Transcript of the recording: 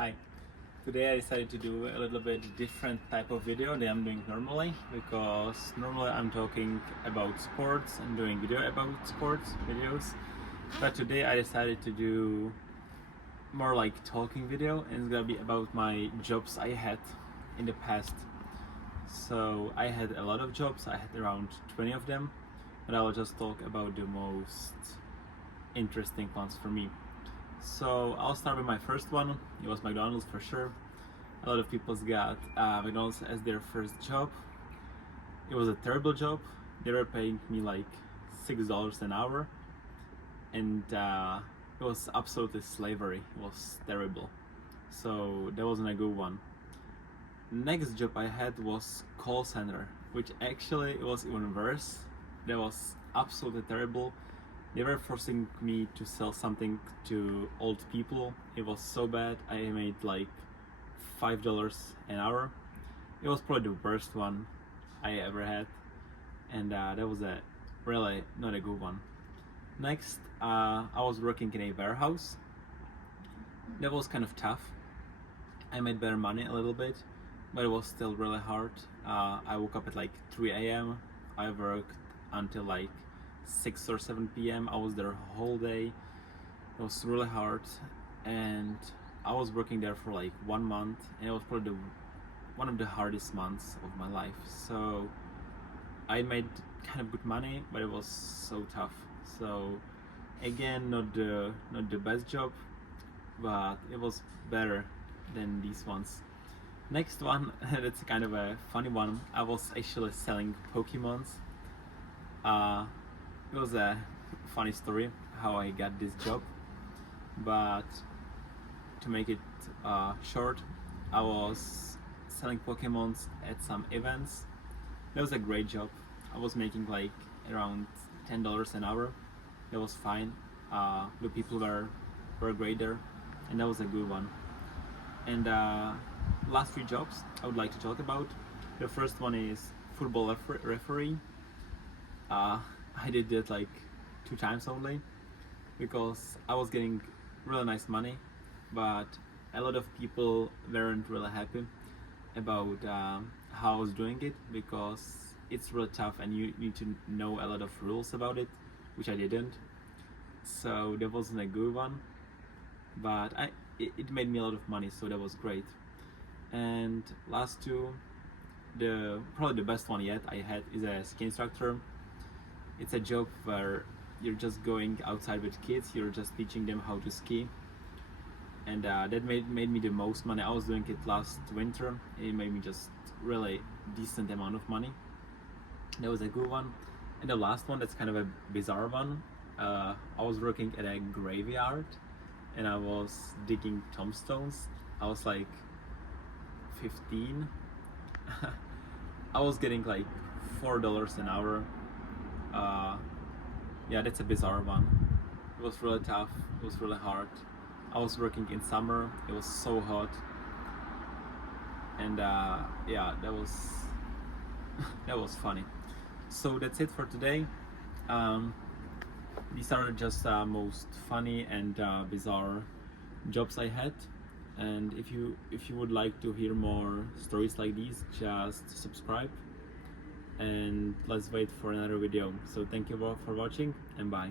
Hi. Today I decided to do a little bit different type of video than I'm doing normally, because normally I'm talking about sports and doing video about sports videos, but today I decided to do more like talking video, and it's gonna be about my jobs I had in the past. So I had a lot of jobs, I had around 20 of them, but I will just talk about the most interesting ones for me. So I'll start with my first one. It was McDonald's for sure. A lot of people got McDonald's as their first job. It was a terrible job. They were paying me like $6 an hour, and it was absolutely slavery. It was terrible. So that wasn't a good one. Next job I had was call center, which actually it was even worse. That was absolutely terrible. They were forcing me to sell something to old people. It was so bad. I made like $5 an hour. It was probably the worst one I ever had, and that was a really not a good one. Next, I was working in a warehouse. That was kind of tough. I made better money a little bit, but it was still really hard. I woke up at like 3 a.m. I worked until like 6 or 7 p.m. I was there whole day. It was really hard, and I was working there for like 1 month, and it was probably one of the hardest months of my life. So I made kind of good money, but it was so tough. So again, not the best job, but it was better than these ones. Next one, that's kind of a funny one. I was actually selling Pokemons. It was a funny story how I got this job, but to make it short, I was selling Pokemons at some events. That was a great job. I was making like around $10 an hour. That was fine. The people were great there, and that was a good one. And last 3 jobs I would like to talk about. The first one is football referee. I did that like 2 times only, because I was getting really nice money, but a lot of people weren't really happy about how I was doing it, because it's really tough and you need to know a lot of rules about it, which I didn't. So that wasn't a good one, but it made me a lot of money, so that was great. And last 2, probably the best one yet I had is a ski instructor. It's a job where you're just going outside with kids, you're just teaching them how to ski, and that made me the most money. I was doing it last winter. It made me just really decent amount of money. That was a good one. And the last one, that's kind of a bizarre one. I was working at a graveyard, and I was digging tombstones. I was like 15. I was getting like $4 an hour. Yeah, that's a bizarre one. It was really tough. It was really hard. I was working in summer. It was so hot, and yeah, that was that was funny. So that's it for today. These are just most funny and bizarre jobs I had. And if you would like to hear more stories like these, just subscribe, and let's wait for another video. So thank you all for watching, and bye.